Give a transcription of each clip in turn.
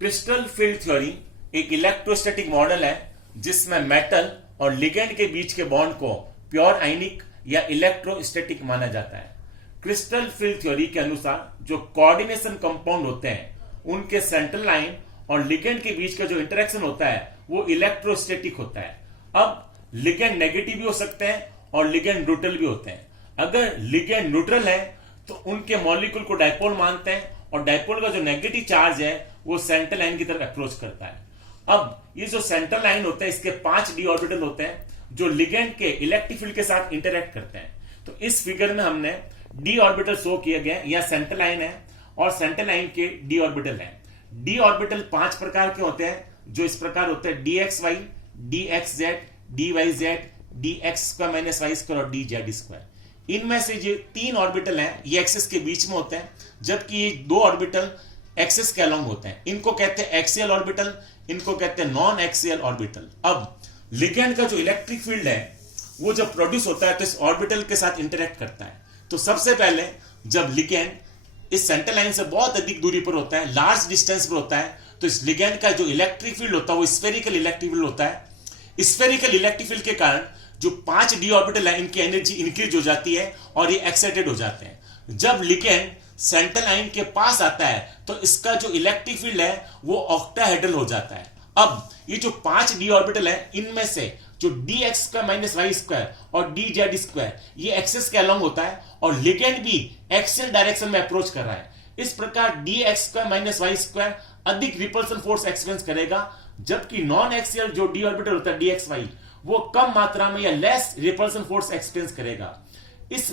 Crystal field theory एक electrostatic model है जिसमें मेटल और लिगेंड के बीच के बॉन्ड को प्योर आयनिक या इलेक्ट्रोस्टैटिक माना जाता है। क्रिस्टल फील्ड थ्योरी के अनुसार जो कोऑर्डिनेशन कंपाउंड होते हैं उनके सेंट्रल लाइन और लिगेंड के बीच का जो इंटरेक्शन होता है वो इलेक्ट्रोस्टैटिक होता है। अब लिगेंड नेगेटिव भी हो सकते हैं और लिगेंड न्यूट्रल भी होते हैं। अगर लिगेंड न्यूट्रल है तो उनके मॉलिक्यूल को डायपोल मानते हैं और डायपोल का जो नेगेटिव चार्ज है वो सेंट्रल लाइन की तरफ अप्रोच करता है। अब ये जो सेंट्रल लाइन होता है इसके 5 डी ऑर्बिटल होते हैं जो लिगेंड के इलेक्ट्रिक फील्ड के साथ इंटरेक्ट करते हैं। तो इस फिगर में हमने डी ऑर्बिटल शो किए गए, यह सेंट्रल लाइन है और सेंट्रल लाइन के डी ऑर्बिटल है। डी ऑर्बिटल 5 प्रकार के होते हैं जो इस प्रकार होते हैं: D X Y, D X Z, D Y Z, D X square minus Y square और डी जेड स्क्वायर। इनमें से जो 3 ऑर्बिटल हैं ये एक्सिस के बीच में होते हैं, जबकि ये 2 ऑर्बिटल एक्सिस के अलोंग होते हैं। इनको कहते हैं एक्सियल ऑर्बिटल, इनको कहते हैं नॉन एक्सियल ऑर्बिटल। अब लिगेंड का जो इलेक्ट्रिक फील्ड है वो जब प्रोड्यूस होता है तो इस ऑर्बिटल के साथ इंटरेक्ट करता है। तो सबसे पहले जब लिगेंड इस सेंट्रल लाइन से बहुत अधिक दूरी पर होता है, लार्ज डिस्टेंस पर होता है, तो इस लिगेंड का जो इलेक्ट्रिक फील्ड होता है वो स्फेरिकल इलेक्ट्रिक फील्ड होता है। स्फेरिकल इलेक्ट्रिक फील्ड के कारण जो 5 डी ऑर्बिटल है इनकी एनर्जी इंक्रीज हो जाती है और ये एक्साइटेड हो जाते हैं। जब लिगेंड सेंट्रल लाइन के पास आता है तो इसका जो इलेक्ट्रिक फील्ड है वो ऑक्टाहेड्रल हो जाता है। अब ये जो 5 डी ऑर्बिटल है इनमें से जो D X square minus Y square और डी जेड स्क्वायर ये एक्सिस के अलोंग होता है और लिगेंड भी एक्सियल डायरेक्शन में अप्रोच कर रहा है। इस प्रकार D X square minus Y square अधिक रिपल्सन फोर्स एक्सपीरियंस करेगा, जबकि नॉन एक्सियल जो डी ऑर्बिटल होता है डी एक्स वाई वो कम मात्रा में या लेस रिपल्सन फोर्स एक्सपीरियंस करेगा। इस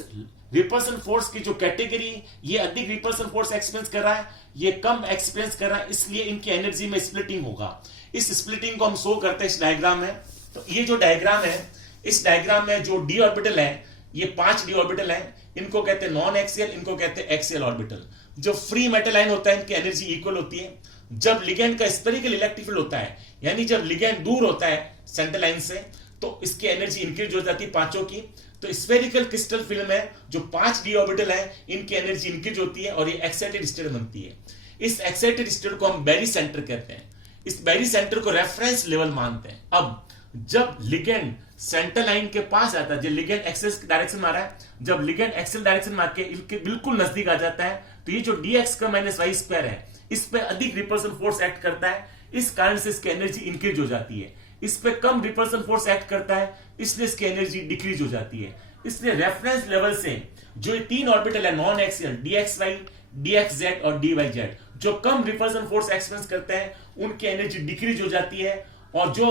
रिपल्सन फोर्स की जो कैटेगरी ये अधिक रिपल्सन फोर्स एक्सपीरियंस कर रहा है, ये कम एक्सपीरियंस कर रहा है, इसलिए इनकी एनर्जी में स्प्लिटिंग होगा। इस स्प्लिटिंग को हम शो करते हैं इस डायग्राम में। तो ये जो डायग्राम है इस डायग्राम में जो डी ऑर्बिटल है ये 5 डी ऑर्बिटल है, इनको कहते हैं नॉन एक्सियल, इनको कहते हैं एक्सियल ऑर्बिटल। जो फ्री मेटल लाइन होता है इनकी एनर्जी इक्वल होती है। जब लिगेंड का स्फेरिकल इलेक्ट्रिक फील्ड होता है यानी जब लिगेंड दूर होता है सेंट्रल लाइन से तो इसकी एनर्जी इंक्रीज हो जाती है पांचों की। तो स्फेरिकल क्रिस्टल फील्ड में जो 5 डी ऑर्बिटल है इनकी एनर्जी इंक्रीज होती है और ये एक्साइटेड स्टेट बनती है। इस एक्साइटेड स्टेट को हम बैरी सेंटर कहते हैं। इस बैरी सेंटर को रेफरेंस लेवल मानते हैं। अब जब लिगेंड सेंट्रल लाइन के पास आता है, जब लिगेंड एक्सिस डायरेक्शन में आ रहा है, जब लिगेंड एक्सियल डायरेक्शन में आके इनके बिल्कुल नजदीक आ जाता है तो ये जो डी एक्स का माइनस वाई स्क्वायर है इस पे अधिक रिपल्सन फोर्स एक्ट करता है। इस कारण से इसकी एनर्जी इंक्रीज हो जाती है। इस पे कम रिपल्सन फोर्स एक्ट करता है इसलिए इसकी एनर्जी डिक्रीज हो जाती है। इसलिए रेफरेंस लेवल से जो ये 3 ऑर्बिटल है non axial D X Y, D X Z और डी वाई जेड जो कम रिपल्सन फोर्स एक्सपीरियंस करते हैं उनकी एनर्जी डिक्रीज हो जाती है और जो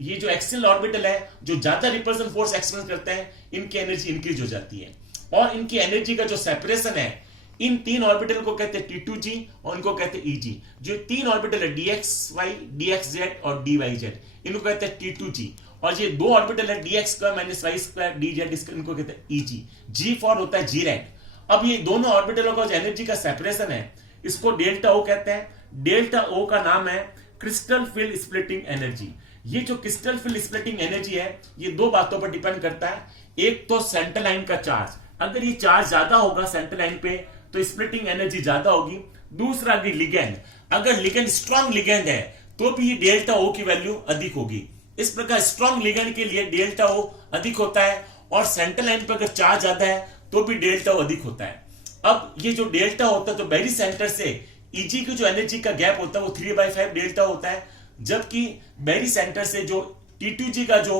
ये जो एक्सियल ऑर्बिटल है जो ज्यादा रिपल्सन फोर्स एक्सपीरियंस करते हैं इनकी एनर्जी इंक्रीज हो जाती है। और इनकी एनर्जी का जो सेपरेशन है इन 3 ऑर्बिटल को कहते हैं T2G और इनको कहते हैं EG। जो 3 ऑर्बिटल है DXY, DXZ और DYZ इनको कहते हैं T2G और ये 2 ऑर्बिटल है DX square minus Y square DZ square इनको कहते हैं EG। G फॉर होता है G-रैड। अब ये दोनों ऑर्बिटलों का जो एनर्जी का सेपरेशन है इसको डेल्टा O कहते हैं। डेल्टा O का नाम है क्रिस्टल फील्ड स्प्लिटिंग एनर्जी। ये जो क्रिस्टल फील्ड स्प्लिटिंग एनर्जी है ये 2 बातों पर डिपेंड करता है। एक तो सेंट्रल लाइन का चार्ज, अगर ये चार्ज ज्यादा होगा सेंट्रल लाइन पे तो स्प्लिटिंग एनर्जी ज्यादा होगी। दूसरा लिगेंड, अगर लिगेंड स्ट्रॉन्ग लिगेंड है तो भी डेल्टा O की वैल्यू अधिक होगी। इस प्रकार स्ट्रॉन्ग लिगेंड के लिए डेल्टा O अधिक होता है और सेंट्रल लाइन पर अगर चार्ज ज्यादा है तो भी डेल्टा O अधिक होता है। अब ये जो डेल्टा होता है तो बैरी सेंटर से EG की जो एनर्जी का गैप होता है वो 3/5 डेल्टा होता है, जबकि बैरी सेंटर से जो T2G का जो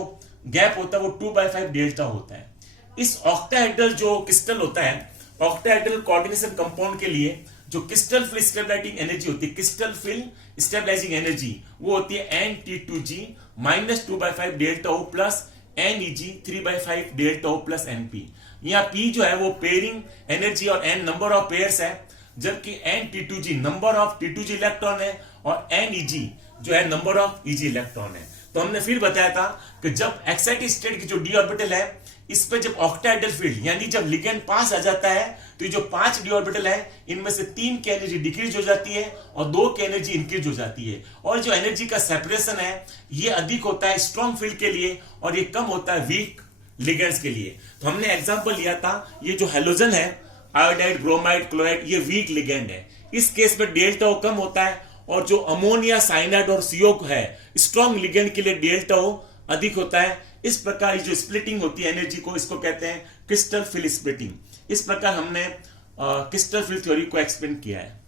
गैप होता है वो 2/5 डेल्टा होता है। इस ऑक्टाहेड्रल जो क्रिस्टल होता है, ऑक्टाहेड्रल कोऑर्डिनेशन कंपाउंड के लिए जो क्रिस्टल फील्ड स्टेबलाइजिंग एनर्जी होती है, क्रिस्टल फील्ड स्टेबलाइजिंग एनर्जी वो होती है NT2G minus 2/5 delta O plus NEG 3/5 delta O plus NP। यहाँ P जो है वो पेयरिंग एनर्जी और N नंबर ऑफ पेयर्स है, जबकि NT2G number of T2G electron है और NEG जो है नंबर ऑफ EG इलेक्ट्रॉन है। तो हमने फिर बताया था कि जब एक्साइटेड स्टेट की जो डी ऑर्बिटल है इस पे जब ऑक्टाहेड्रल फील्ड यानी जब लिगेंड पास आ जाता है तो ये जो 5 डी ऑर्बिटल है इनमें से 3 की एनर्जी डिक्रीज हो जाती है और 2 की एनर्जी इंक्रीज हो जाती है। और जो एनर्जी का सेपरेशन है ये अधिक होता है स्ट्रॉन्ग फील्ड के लिए और ये कम होता है वीक लिगेंड्स के लिए। तो हमने एग्जांपल लिया था ये जो हेलोजन है आयोडाइड, ब्रोमाइड, क्लोराइड, ये वीक लिगेंड है। इस केस में डेल्टा O कम होता है और जो अमोनिया साइनाइड और CO है स्ट्रॉन्ग लिगेंड के लिए डेल्टा O अधिक होता है। इस प्रकार जो स्प्लिटिंग होती है एनर्जी को, इसको कहते हैं क्रिस्टल फिल स्प्लिटिंग। इस प्रकार हमने क्रिस्टल फिल थ्योरी को एक्सप्लेन किया है।